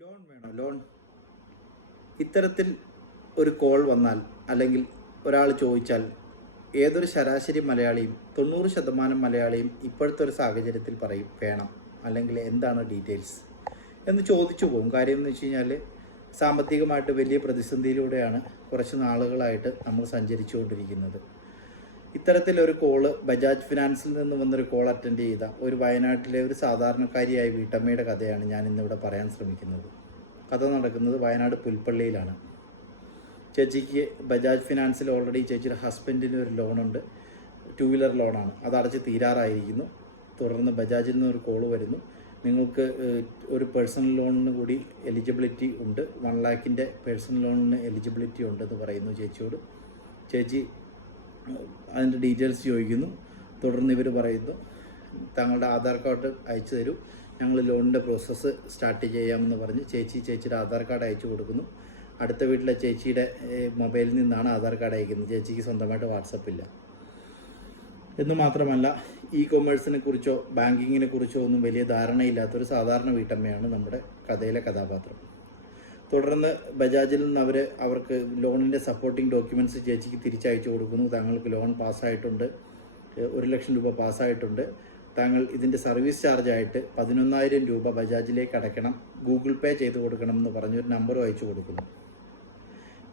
Loan വേണോ? Loan ഇത്തരത്തിൽ ഒരു കോൾ വന്നാൽ അല്ലെങ്കിൽ ഒരാൾ ചോദിച്ചാൽ ഏതൊരു ശരാശരി മലയാളിയും 90% മലയാളിയും ഇപ്പോഴത്തെ ഒരു സാഹചര്യത്തിൽ പറയും വേണം, അല്ലെങ്കിൽ എന്താണ് ഡീറ്റെയിൽസ് എന്ന് ചോദിച്ചു പോകും. കാര്യം എന്ന് വെച്ച് കഴിഞ്ഞാൽ സാമ്പത്തികമായിട്ട് വലിയ പ്രതിസന്ധിയിലൂടെയാണ് കുറച്ച് നാളുകളായിട്ട് നമ്മൾ സഞ്ചരിച്ചുകൊണ്ടിരിക്കുന്നത്. ഇത്തരത്തിലൊരു കോള് ബജാജ് ഫിനാൻസിൽ നിന്ന് വന്നൊരു കോൾ അറ്റൻഡ് ചെയ്ത ഒരു വയനാട്ടിലെ ഒരു സാധാരണക്കാരിയായ വീട്ടമ്മയുടെ കഥയാണ് ഞാൻ ഇന്നിവിടെ പറയാൻ ശ്രമിക്കുന്നത്. കഥ നടക്കുന്നത് വയനാട് പുൽപ്പള്ളിയിലാണ്. ചേച്ചിക്ക് ബജാജ് ഫിനാൻസിൽ ഓൾറെഡി ചേച്ചിയുടെ ഹസ്ബൻഡിന് ഒരു ലോണുണ്ട്, 2 വീലർ ലോണാണ്. അത് അടച്ച് തീരാറായിരിക്കുന്നു. തുടർന്ന് ബജാജിൽ നിന്ന് ഒരു കോള് വരുന്നു, നിങ്ങൾക്ക് ഒരു പേഴ്സണൽ ലോണിന് കൂടി എലിജിബിലിറ്റി ഉണ്ട്, 1 ലാഖിൻ്റെ പേഴ്സണൽ ലോണിന് എലിജിബിലിറ്റി ഉണ്ടെന്ന് പറയുന്നു ചേച്ചിയോട്. ചേച്ചി അതിൻ്റെ ഡീറ്റെയിൽസ് ചോദിക്കുന്നു. തുടർന്ന് ഇവർ പറയുന്നു, താങ്കളുടെ ആധാർ കാർഡ് അയച്ചു തരൂ, ഞങ്ങൾ ലോണിൻ്റെ പ്രോസസ്സ് സ്റ്റാർട്ട് ചെയ്യാമെന്ന് പറഞ്ഞ് ചേച്ചിയുടെ ആധാർ കാർഡ് അയച്ചു കൊടുക്കുന്നു. അടുത്ത വീട്ടിലെ ചേച്ചിയുടെ മൊബൈലിൽ നിന്നാണ് ആധാർ കാർഡ് അയക്കുന്നത്. ചേച്ചിക്ക് സ്വന്തമായിട്ട് വാട്സപ്പില്ല. എന്ന് മാത്രമല്ല, ഇ കൊമേഴ്സിനെ കുറിച്ചോ ബാങ്കിങ്ങിനെ കുറിച്ചോ ഒന്നും വലിയ ധാരണയില്ലാത്തൊരു സാധാരണ വീട്ടമ്മയാണ് നമ്മുടെ കഥയിലെ കഥാപാത്രം. തുടർന്ന് ബജാജിൽ നിന്ന് അവർക്ക് ലോണിൻ്റെ സപ്പോർട്ടിംഗ് ഡോക്യുമെൻറ്റ്സ് ചേച്ചിക്ക് തിരിച്ചയച്ചു കൊടുക്കുന്നു. താങ്കൾക്ക് ലോൺ പാസ്സായിട്ടുണ്ട്, 1 ലക്ഷം രൂപ പാസ്സായിട്ടുണ്ട്, താങ്കൾ ഇതിൻ്റെ സർവീസ് ചാർജായിട്ട് 11,000 രൂപ ബജാജിലേക്ക് അടയ്ക്കണം, ഗൂഗിൾ പേ ചെയ്ത് കൊടുക്കണം എന്ന് പറഞ്ഞൊരു നമ്പറും അയച്ചു കൊടുക്കുന്നു.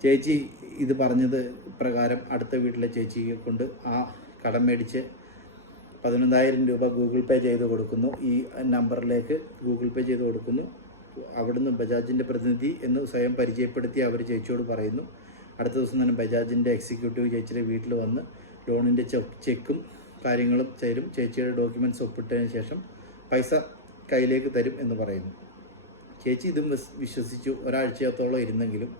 ചേച്ചി ഇത് പറഞ്ഞത് പ്രകാരം അടുത്ത വീട്ടിലെ ചേച്ചിയെ കൊണ്ട് ആ കടം മേടിച്ച് 11,000 രൂപ ഗൂഗിൾ പേ ചെയ്ത് കൊടുക്കുന്നു. ഈ നമ്പറിലേക്ക് ഗൂഗിൾ പേ ചെയ്ത് കൊടുക്കുന്നു. അവിടുന്ന് ബജാജിൻ്റെ പ്രതിനിധി എന്ന് സ്വയം പരിചയപ്പെടുത്തി അവർ ചേച്ചിയോട് പറയുന്നു. അടുത്ത ദിവസം തന്നെ ബജാജിൻ്റെ എക്സിക്യൂട്ടീവ് ചേച്ചിയുടെ വീട്ടിൽ വന്ന് ലോണിൻ്റെ ചെക്കും കാര്യങ്ങളും തരും. ചേച്ചിയുടെ ഡോക്യുമെൻറ്റ്സ് ഒപ്പിട്ടതിന് ശേഷം പൈസ കയ്യിലേക്ക് തരും എന്ന് പറയുന്നു. ചേച്ചി ഇതും വിശ്വസിച്ചു ഒരാഴ്ചത്തോളം ഇരുന്നെങ്കിലും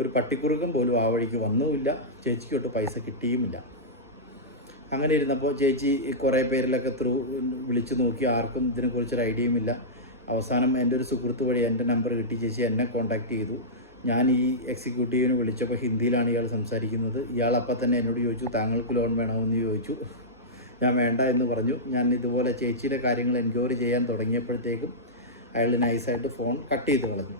ഒരു പട്ടിക്കുറുക്കം പോലും ആ വഴിക്ക് വന്നുമില്ല. ചേച്ചിക്കൊട്ട് പൈസ കിട്ടിയുമില്ല. അങ്ങനെ ഇരുന്നപ്പോൾ ചേച്ചി കുറേ പേരിലൊക്കെ വിളിച്ചു നോക്കി, ആർക്കും ഇതിനെക്കുറിച്ചൊരു ഐഡിയയുമില്ല. അവസാനം എൻ്റെ ഒരു സുഹൃത്ത് വഴി എൻ്റെ നമ്പർ കിട്ടി. ചേച്ചി എന്നെ കോൺടാക്ട് ചെയ്തു. ഞാൻ ഈ എക്സിക്യൂട്ടീവിനെ വിളിച്ചപ്പോൾ ഹിന്ദിയിലാണ് ഇയാൾ സംസാരിക്കുന്നത്. ഇയാൾ അപ്പം തന്നെ എന്നോട് ചോദിച്ചു, താങ്കൾക്ക് ലോൺ വേണമെന്ന് ചോദിച്ചു. ഞാൻ വേണ്ട എന്ന് പറഞ്ഞു. ഞാൻ ഇതുപോലെ ചേച്ചിയുടെ കാര്യങ്ങൾ എൻക്വയറി ചെയ്യാൻ തുടങ്ങിയപ്പോഴത്തേക്കും അയാൾ നൈസായിട്ട് ഫോൺ കട്ട് ചെയ്ത് കളഞ്ഞു.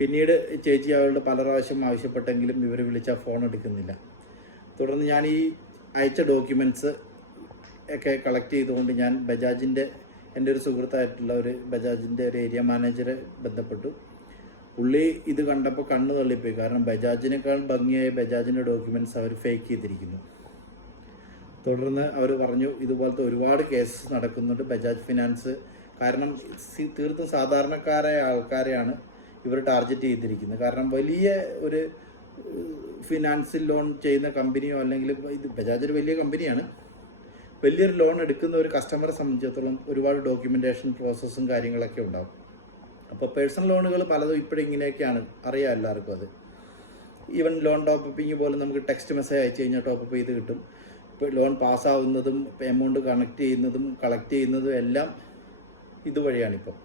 പിന്നീട് ചേച്ചി അയാളുടെ പല പ്രാവശ്യം ആവശ്യപ്പെട്ടെങ്കിലും ഇവർ വിളിച്ചാൽ ഫോൺ എടുക്കുന്നില്ല. തുടർന്ന് ഞാൻ ഈ അയച്ച ഡോക്യുമെൻറ്റ്സ് ഒക്കെ കളക്ട് ചെയ്തുകൊണ്ട് ഞാൻ എൻ്റെ ഒരു സുഹൃത്തായിട്ടുള്ള ഒരു ബജാജിൻ്റെ ഒരു ഏരിയ മാനേജറെ ബന്ധപ്പെട്ടു. പുള്ളി ഇത് കണ്ടപ്പോൾ കണ്ണ് തള്ളിപ്പോയി. കാരണം ബജാജിനേക്കാൾ ഭംഗിയായ ബജാജിൻ്റെ ഡോക്യുമെൻറ്റ്സ് അവർ ഫേക്ക് ചെയ്തിരിക്കുന്നു. തുടർന്ന് അവർ പറഞ്ഞു, ഇതുപോലത്തെ ഒരുപാട് കേസസ് നടക്കുന്നുണ്ട് ബജാജ് ഫിനാൻസ്. കാരണം തീർത്തും സാധാരണക്കാരായ ആൾക്കാരെയാണ് ഇവർ ടാർഗറ്റ് ചെയ്തിരിക്കുന്നത്. കാരണം വലിയ ഒരു ഫിനാൻസിൽ ലോൺ ചെയ്യുന്ന കമ്പനിയോ അല്ലെങ്കിൽ ഇത് ബജാജ് ഒരു വലിയ കമ്പനിയാണ്. വലിയൊരു ലോൺ എടുക്കുന്ന ഒരു കസ്റ്റമറെ സംബന്ധിച്ചിടത്തോളം ഒരുപാട് ഡോക്യുമെൻറ്റേഷൻ പ്രോസസ്സും കാര്യങ്ങളൊക്കെ ഉണ്ടാകും. അപ്പോൾ പേഴ്സണൽ ലോണുകൾ പലതും ഇപ്പോഴും ഇങ്ങനെയൊക്കെയാണ്, അറിയാം എല്ലാവർക്കും അത്. ഈവൻ ലോൺ ടോപ്പപ്പിങ് പോലും നമുക്ക് ടെക്സ്റ്റ് മെസ്സേജ് അയച്ചു കഴിഞ്ഞാൽ ടോപ്പപ്പ് ചെയ്ത് കിട്ടും. ഇപ്പോൾ ലോൺ പാസ്സാവുന്നതും എമൗണ്ട് കളക്ട് ചെയ്യുന്നതും എല്ലാം ഇതുവഴിയാണിപ്പോൾ.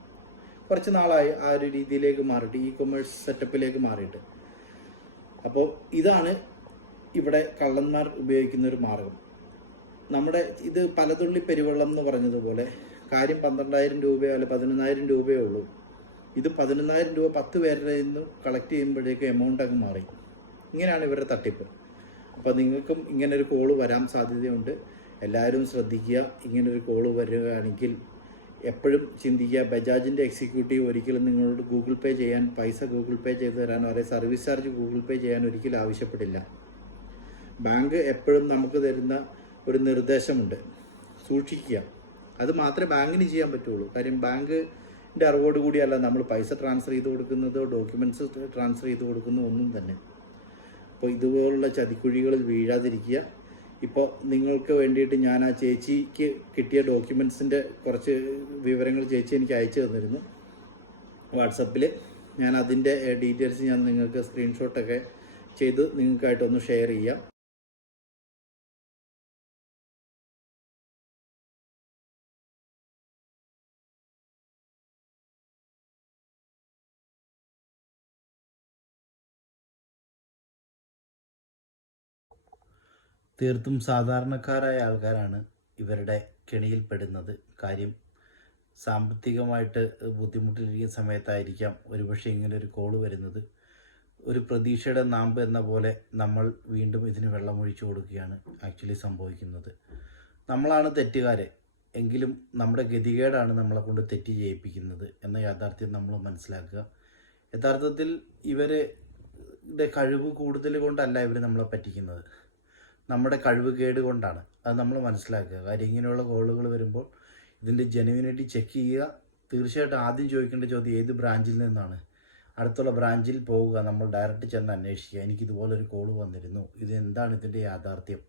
കുറച്ച് നാളായി ആ ഒരു രീതിയിലേക്ക് മാറിയിട്ട്, ഇ കൊമേഴ്സ് സെറ്റപ്പിലേക്ക് മാറിയിട്ട്. അപ്പോൾ ഇതാണ് ഇവിടെ കള്ളന്മാർ ഉപയോഗിക്കുന്ന ഒരു മാർഗം. ഇത് പലതുള്ളി പെരുവെള്ളം എന്ന് പറഞ്ഞതുപോലെ കാര്യം 12,000 രൂപയോ അല്ല 11,000 രൂപയോ ഉള്ളൂ. ഇത് 11,000 രൂപ 10 പേരുടെ നിന്ന് കളക്ട് ചെയ്യുമ്പോഴേക്കും എമൗണ്ട് അങ്ങ് മാറി. ഇങ്ങനെയാണ് ഇവരുടെ തട്ടിപ്പ്. അപ്പോൾ നിങ്ങൾക്കും ഇങ്ങനൊരു കോള് വരാൻ സാധ്യതയുണ്ട്. എല്ലാവരും ശ്രദ്ധിക്കുക. ഇങ്ങനൊരു കോള് വരികയാണെങ്കിൽ എപ്പോഴും ചിന്തിക്കുക, ബജാജിൻ്റെ എക്സിക്യൂട്ടീവ് ഒരിക്കലും നിങ്ങളോട് ഗൂഗിൾ പേ ചെയ്യാൻ, പൈസ ഗൂഗിൾ പേ ചെയ്ത് തരാനോ അല്ലെങ്കിൽ സർവീസ് ചാർജ് ഗൂഗിൾ പേ ചെയ്യാൻ ഒരിക്കലും ആവശ്യപ്പെടില്ല. ബാങ്ക് എപ്പോഴും നമുക്ക് തരുന്ന ഒരു നിർദ്ദേശമുണ്ട്, സൂക്ഷിക്കുക. അത് മാത്രമേ ബാങ്കിന് ചെയ്യാൻ പറ്റുള്ളൂ. കാര്യം ബാങ്കിൻ്റെ അറിവോട് കൂടിയല്ല നമ്മൾ പൈസ ട്രാൻസ്ഫർ ചെയ്ത് കൊടുക്കുന്നതോ ഡോക്യുമെൻറ്റ്സ് ട്രാൻസ്ഫർ ചെയ്ത് കൊടുക്കുന്നതോ ഒന്നും തന്നെ. അപ്പോൾ ഇതുപോലുള്ള ചതിക്കുഴികളിൽ വീഴാതിരിക്കുക. ഇപ്പോൾ നിങ്ങൾക്ക് വേണ്ടിയിട്ട് ഞാൻ ആ ചേച്ചിക്ക് കിട്ടിയ ഡോക്യുമെൻറ്റ്സിൻ്റെ കുറച്ച് വിവരങ്ങൾ ചേച്ചി എനിക്ക് അയച്ചു തന്നിരുന്നു വാട്സപ്പിൽ. ഞാൻ അതിൻ്റെ ഡീറ്റെയിൽസ് ഞാൻ നിങ്ങൾക്ക് സ്ക്രീൻഷോട്ടൊക്കെ ചെയ്ത് നിങ്ങൾക്കായിട്ടൊന്ന് ഷെയർ ചെയ്യാം. തീർത്തും സാധാരണക്കാരായ ആൾക്കാരാണ് ഇവരുടെ കെണിയിൽപ്പെടുന്നത്. കാര്യം സാമ്പത്തികമായിട്ട് ബുദ്ധിമുട്ടിലിരിക്കുന്ന സമയത്തായിരിക്കാം ഒരുപക്ഷെ ഇങ്ങനെ ഒരു കോള് വരുന്നത്. ഒരു പ്രതീക്ഷയുടെ നാമ്പ് എന്ന പോലെ നമ്മൾ വീണ്ടും ഇതിന് വെള്ളമൊഴിച്ചു കൊടുക്കുകയാണ് ആക്ച്വലി സംഭവിക്കുന്നത്. നമ്മളാണ് തെറ്റുകാർ, എങ്കിലും നമ്മുടെ ഗതികേടാണ് നമ്മളെ കൊണ്ട് തെറ്റ് ചെയ്യിപ്പിക്കുന്നത് എന്ന യാഥാർത്ഥ്യം നമ്മൾ മനസ്സിലാക്കുക. യഥാർത്ഥത്തിൽ ഇവരുടെ കഴിവ് കൂടുതൽ കൊണ്ടല്ല ഇവർ നമ്മളെ പറ്റിക്കുന്നത്, നമ്മുടെ കഴിവ് കേട് കൊണ്ടാണ്. അത് നമ്മൾ മനസ്സിലാക്കുക. കാര്യം ഇങ്ങനെയുള്ള കോളുകൾ വരുമ്പോൾ ഇതിൻ്റെ ജെനുവിനിറ്റി ചെക്ക് ചെയ്യുക. തീർച്ചയായിട്ടും ആദ്യം ചോദിക്കേണ്ട ചോദ്യം ഏത് ബ്രാഞ്ചിൽ നിന്നാണ്. അടുത്തുള്ള ബ്രാഞ്ചിൽ പോവുക, നമ്മൾ ഡയറക്റ്റ് ചെന്ന് അന്വേഷിക്കുക. എനിക്കിതുപോലൊരു കോള് വന്നിരുന്നു, ഇത് എന്താണ് ഇതിൻ്റെ യാഥാർത്ഥ്യം.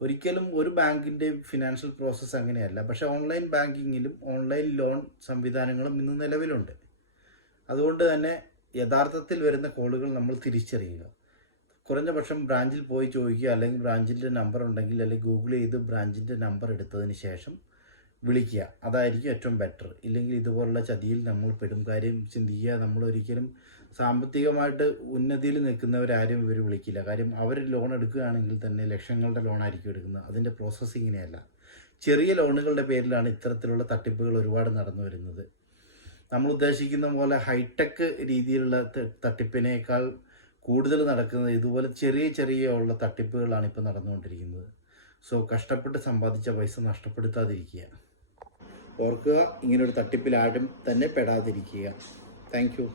ഒരിക്കലും ഒരു ബാങ്കിൻ്റെ ഫിനാൻഷ്യൽ പ്രോസസ്സ് അങ്ങനെയല്ല. പക്ഷേ ഓൺലൈൻ ബാങ്കിങ്ങിലും ഓൺലൈൻ ലോൺ സംവിധാനങ്ങളും ഇന്ന് നിലവിലുണ്ട്. അതുകൊണ്ട് തന്നെ യഥാർത്ഥത്തിൽ വരുന്ന കോളുകൾ നമ്മൾ തിരിച്ചറിയുക. കുറഞ്ഞ പക്ഷം ബ്രാഞ്ചിൽ പോയി ചോദിക്കുക, അല്ലെങ്കിൽ ബ്രാഞ്ചിൻ്റെ നമ്പർ ഉണ്ടെങ്കിൽ അല്ലെങ്കിൽ ഗൂഗിൾ ചെയ്ത് ബ്രാഞ്ചിൻ്റെ നമ്പർ എടുത്തതിന് ശേഷം വിളിക്കുക. അതായിരിക്കും ഏറ്റവും ബെറ്റർ. ഇല്ലെങ്കിൽ ഇതുപോലുള്ള ചതിയിൽ നമ്മൾ പെടും. കാര്യം ചിന്തിക്കുക, നമ്മളൊരിക്കലും സാമ്പത്തികമായിട്ട് ഉന്നതിയിൽ നിൽക്കുന്നവരാരും ഇവർ വിളിക്കില്ല. കാര്യം അവർ ലോൺ എടുക്കുകയാണെങ്കിൽ തന്നെ ലക്ഷങ്ങളുടെ ലോണായിരിക്കും എടുക്കുന്നത്. അതിൻ്റെ പ്രോസസ്സ് ഇങ്ങനെയല്ല. ചെറിയ ലോണുകളുടെ പേരിലാണ് ഇത്തരത്തിലുള്ള തട്ടിപ്പുകൾ ഒരുപാട് നടന്നു വരുന്നത്. നമ്മൾ ഉദ്ദേശിക്കുന്ന പോലെ ഹൈടെക് രീതിയിലുള്ള തട്ടിപ്പിനേക്കാൾ കൂടുതൽ നടക്കുന്നത് ഇതുപോലെ ചെറിയ ഉള്ള തട്ടിപ്പുകളാണ് ഇപ്പോൾ നടന്നുകൊണ്ടിരിക്കുന്നത്. സോ കഷ്ടപ്പെട്ട് സമ്പാദിച്ച പൈസ നഷ്ടപ്പെടുത്താതിരിക്കുക. ഓർക്കുക, ഇങ്ങനൊരു തട്ടിപ്പിൽ ആരും തന്നെ പെടാതിരിക്കുക. Thank you.